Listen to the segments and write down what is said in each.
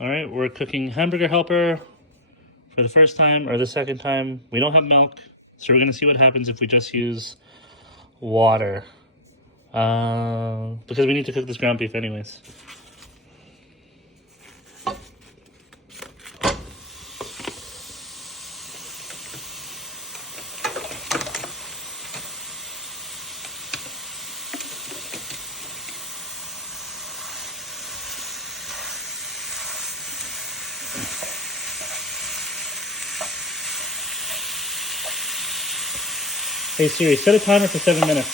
All right, we're cooking Hamburger Helper for the first time or the second time. We don't have milk, so we're gonna see what happens if we just use water. Because we need to cook this ground beef anyways. Hey Siri, set a timer for 7 minutes.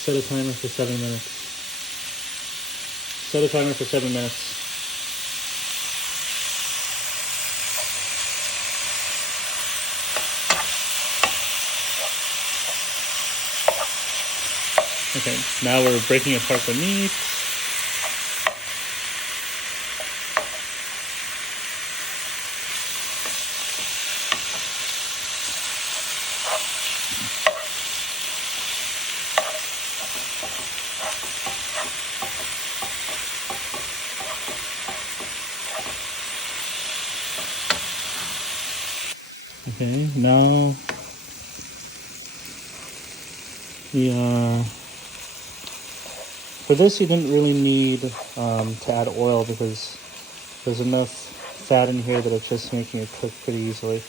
Set a timer for 7 minutes. Set a timer for 7 minutes. Okay, now we're breaking apart the meat. Okay, now for this you didn't really need to add oil because there's enough fat in here that it's just making it cook pretty easily.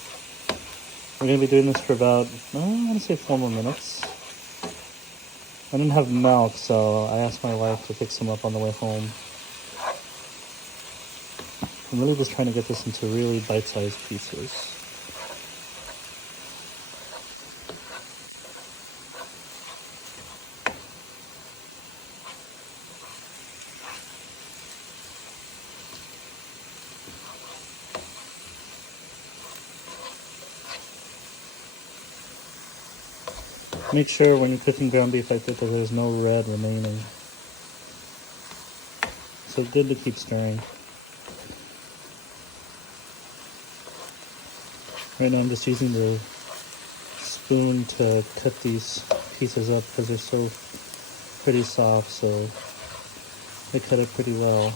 We're going to be doing this for about, I want to say 4 more minutes. I didn't have milk, so I asked my wife to pick some up on the way home. I'm really just trying to get this into really bite-sized pieces. Make sure when you're cooking ground beef like that there's no red remaining. So good to keep stirring. Right now I'm just using the spoon to cut these pieces up because they're so pretty soft, so they cut it pretty well.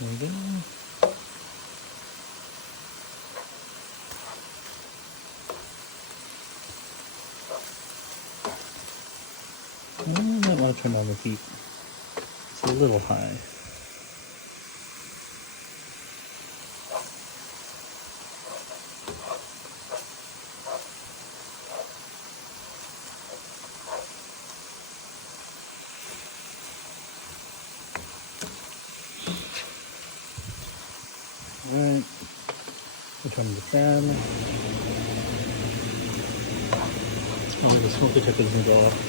There we go. I might want to turn down the heat. It's a little high. Alright, we'll turn the fan. The smoke detector doesn't go off.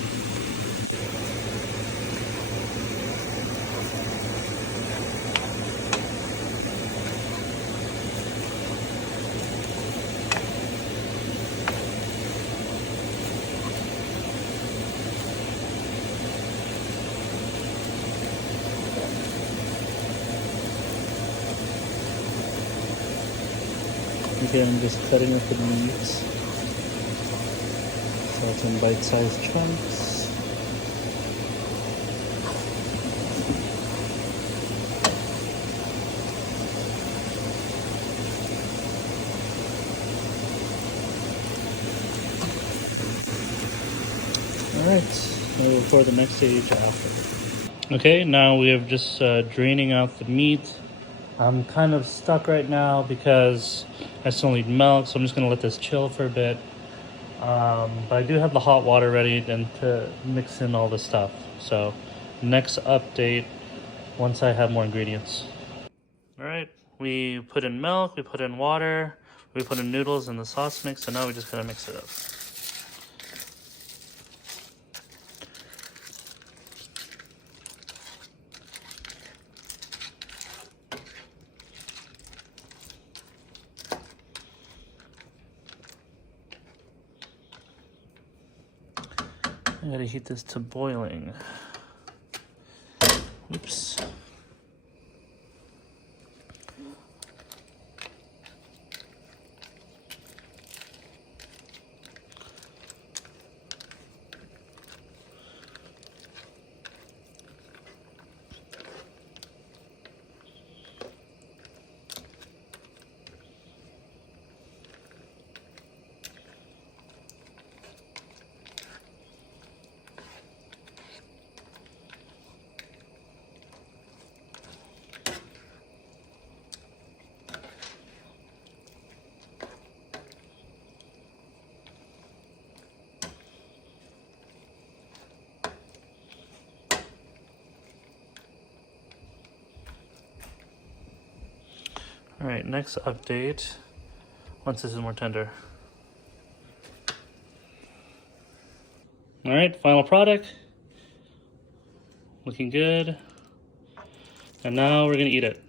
Okay, I'm just cutting up the meat. So it's in bite-sized chunks. Alright, we'll record the next stage after. Okay, now we are just draining out the meat. I'm kind of stuck right now because I still need milk, so I'm just going to let this chill for a bit. But I do have the hot water ready and to mix in all the stuff. So next update once I have more ingredients. All right, we put in milk, we put in water, we put in noodles and the sauce mix, so now we just gotta mix it up. I gotta heat this to boiling. Oops. All right, next update, once this is more tender. All right, final product. Looking good. And now we're gonna eat it.